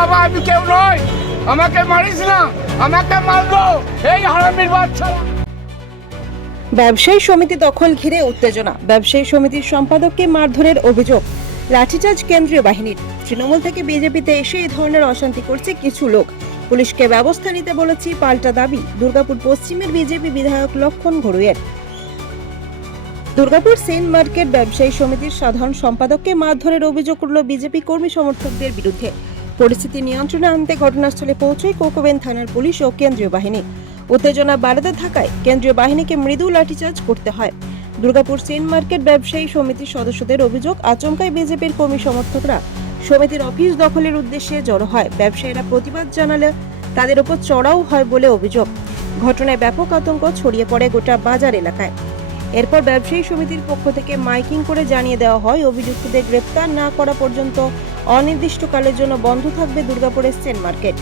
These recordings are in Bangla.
বাবা আমি কেউ নই, আমাকে মারিস না, আমাকে মারলো এই হারামির বাচ্চা। ব্যবসায়ী সমিতি দখল ঘিরে উত্তেজনা, ব্যবসায়ী সমিতির সম্পাদককে মারধরের অভিযোগ, লাঠিচার্জ কেন্দ্রীয় বাহিনীর। তৃণমূল থেকে বিজেপিতে এসে এই ধরনের অশান্তি করছে কিছু লোক, পুলিশকে ব্যবস্থা নিতে বলেছি পাল্টা দাবি দুর্গাপুর পশ্চিমের বিজেপি বিধায়ক লক্ষণ ঘড়ুইয়ের। দুর্গাপুর সেন্ট মার্কেট ব্যবসায়ী সমিতির সাধারণ সম্পাদককে মারধরের অভিযোগ উঠল বিজেপি কর্মী সমর্থকদের বিরুদ্ধে। পরিস্থিতি নিয়ন্ত্রণে আনতে ঘটনাস্থলে পৌঁছয় কোকোবেন থানার পুলিশ ও কেন্দ্রীয় বাহিনী। উত্তেজনা বাড়াতে থাকায় কেন্দ্রীয় বাহিনীকে মৃদু লাঠিচার্জ করতে হয়। দুর্গাপুর সেন্ট মার্কেট ব্যবসায়ী সমিতির সদস্যদের অভিযোগ, আচমকাই বিজেপির কর্মী সমর্থকরা সমিতির অফিস দখলের উদ্দেশ্যে জড়ো হয়। ব্যবসায়ীরা প্রতিবাদ জানালে তাদের উপর চড়াও হয় বলে অভিযোগ। ঘটনায় ব্যাপক আতঙ্ক ছড়িয়ে পড়ে গোটা বাজার এলাকায়। এরপর ব্যবসায়ী সমিতির পক্ষ থেকে মাইকিং করে জানিয়ে দেওয়া হয়, অভিযুক্তদের গ্রেপ্তার না করা পর্যন্ত অনির্দিষ্টকালের জন্য বন্ধ থাকবে দুর্গাপুরের saint market.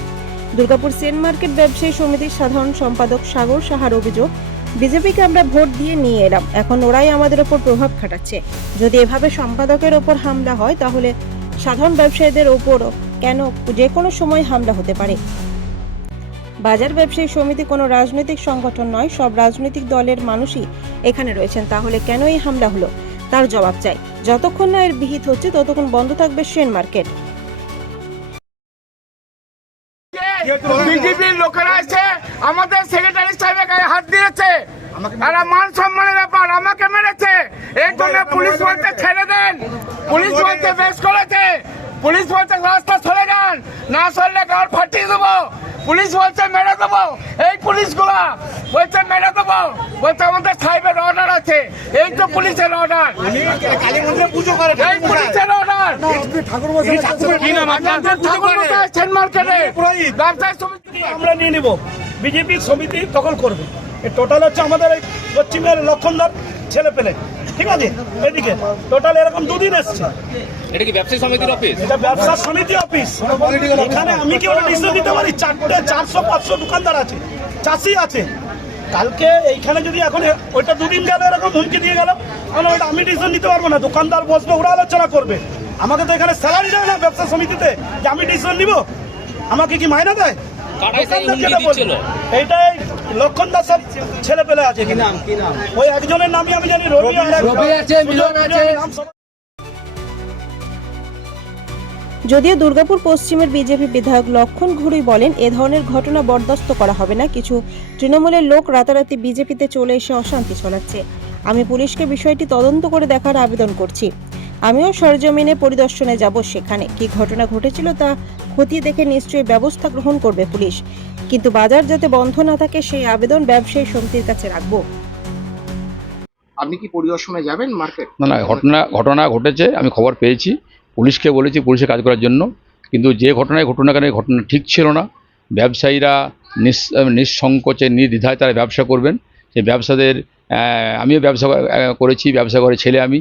Durgapur saint market ব্যবসায়ী সমিতির সাধারণ সম্পাদক সাগর সাহার অভিযোগ, বিজেপিকে আমরা ভোট দিয়ে নিয়ে এলাম, এখন ওরাই আমাদের ওপর প্রভাব খাটাচ্ছে। যদি এভাবে সম্পাদকের ওপর হামলা হয় তাহলে সাধারণ ব্যবসায়ীদের ওপরও কেন যে কোনো সময় হামলা হতে পারে। বাজার ব্যবসায়ী সমিতি কোনো রাজনৈতিক সংগঠন নয়, সব রাজনৈতিক দলের মানুষই এখানে রয়েছেন, তাহলে কেন এই হামলা হলো তার জবাব চাই। যতক্ষণ না এর বিহিত হচ্ছে ততক্ষণ বন্ধ থাকবে সেন্ট মার্কেট। বিজেপির লোকেরা এসে আমাদের সেক্রেটারি সাহেবের গায়ে হাত দিয়েছে, এরা মান সম্মানের ব্যাপার, আমাকে মেরেছে। এই জন্য পুলিশ বলতে ছেড়ে দেন, পুলিশ বলতে বেশ করেছে, পুলিশ বলতে রাস্তা সরে যান, না সরলে গাড় ফাটিয়ে দেবো, পুলিশ বলছে মেরে দেবো। এই পুলিশগুলা বলছে মেরে দেবো, বলছে আমাদের সাহেবের অর্ডার আছে। এই তো পুলিশের অর্ডার, এই পুলিশের অর্ডার। সেন্ট মার্কেটে ব্যবসায়ী সমিতি আমরা নিয়ে নিব, বিজেপি সমিতি দখল করবে। এই টোটাল হচ্ছে আমাদের এই পশ্চিমের লক্ষণদার ছেলে পেলে, ঠিক আছে। এদিকে টোটাল এরকম দুদিন এসছে। এটা কি ব্যবসায়ী সমিতির অফিস? এটা ব্যবসা সমিতি অফিস। এখানে আমি কি ওটা ডিসিশন দিতে পারি? 400-500 দোকানদার আছে, চাষি আছে। কালকে এইখানে যদি এখন ওইটা দুদিন গেল এরকম হুমকি দিয়ে গেল, ওইটা আমি ডিসিশন নিতে পারবো না। দোকানদার বসবে, ওরা আলোচনা করবে। আমাকে তো এখানে স্যালারি দেয় না ব্যবসা সমিতিতে যে আমি ডিসিশন নিব। আমাকে কি মাইনা দেয়? এইটাই লক্ষণ দাস সব ছেলে পেলে আছে। কি নাম? ওই একজনের নামই আমি জানি, রবি আছে, মিলন আছে। যদিও দুর্গাপুর পশ্চিমের বিজেপি বিধায়ক লক্ষণ ঘড়ুই বলেন, এ ধরনের ঘটনা বরদাস্ত করা হবে না। কিছু তৃণমূলের লোক রাতারাতি বিজেপিতে চলে এসে অশান্তি ছড়াচ্ছে। আমি পুলিশকে বিষয়টি তদন্ত করে দেখার আবেদন করছি। আমিও সরজমিনে পরিদর্শনে যাব, সেখানে কি ঘটনা ঘটেছিল তা খতিয়ে দেখে নিশ্চয়ই ব্যবস্থা গ্রহণ করবে পুলিশ। কিন্তু বাজার যাতে বন্ধ না থাকে সেই আবেদন ব্যবসায়ী সমিতির কাছে রাখবো। আপনি কি পরিদর্শনে যাবেন মার্কেট? না, ঘটনা ঘটেছে, আমি খবর পেয়েছি, পুলিশকে বলেছি পুলিশের কাজ করার জন্য। কিন্তু যে ঘটনা কেন ঘটনা ঠিক ছিল না। ব্যবসায়ীরা নিঃসংকোচে নির্দ্বিধায় তারা ব্যবসা করবেন। সেই ব্যবসাদের আমিও ব্যবসা করেছি, ব্যবসা করে ছেলে আমি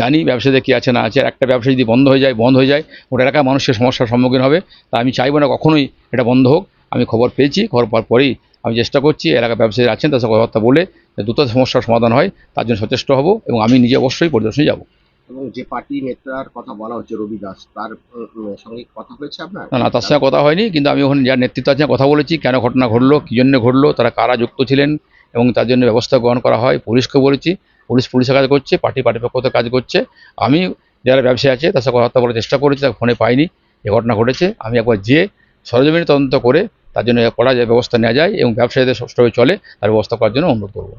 জানি ব্যবসাতে কী আছে না আছে। একটা ব্যবসা যদি বন্ধ হয়ে যায় ওটা এলাকার মানুষের সমস্যার সম্মুখীন হবে। তা আমি চাইবো না কখনোই এটা বন্ধ হোক। আমি খবর পেয়েছি, খবর পাওয়ার পরেই আমি চেষ্টা করছি এলাকার ব্যবসায়ী আছেন তার সাথে কথাবার্তা বলে দ্রুত সমস্যার সমাধান হয় তার জন্য সচেষ্ট হব, এবং আমি নিজে অবশ্যই পরিদর্শনে যাব। এবং যে পার্টি নেতার কথা বলা হচ্ছে রবি দাস, তার সঙ্গে কথা হয়েছে আপনার? না, তার সঙ্গে কথা হয়নি, কিন্তু আমি ওখানে যার নেতৃত্ব আছে কথা বলেছি, কেন ঘটনা ঘটলো, কী জন্য ঘটলো, তারা কারা যুক্ত ছিলেন এবং তার জন্য ব্যবস্থা গ্রহণ করা হয়। পুলিশকে বলেছি, পুলিশের কাজ করছে, পার্টি পক্ষ থেকে কাজ করছে। আমি যারা ব্যবসায়ী আছে তার সাথে কথাবার্তা বলার চেষ্টা করেছি, তাকে ফোনে পাইনি। যে ঘটনা ঘটেছে আমি একবার যে সরজমিনে তদন্ত করে তার জন্য করা যায় ব্যবস্থা নেওয়া যায় এবং ব্যবসায়ীদের সবসময় চলে তার ব্যবস্থা করার জন্য অনুরোধ করব।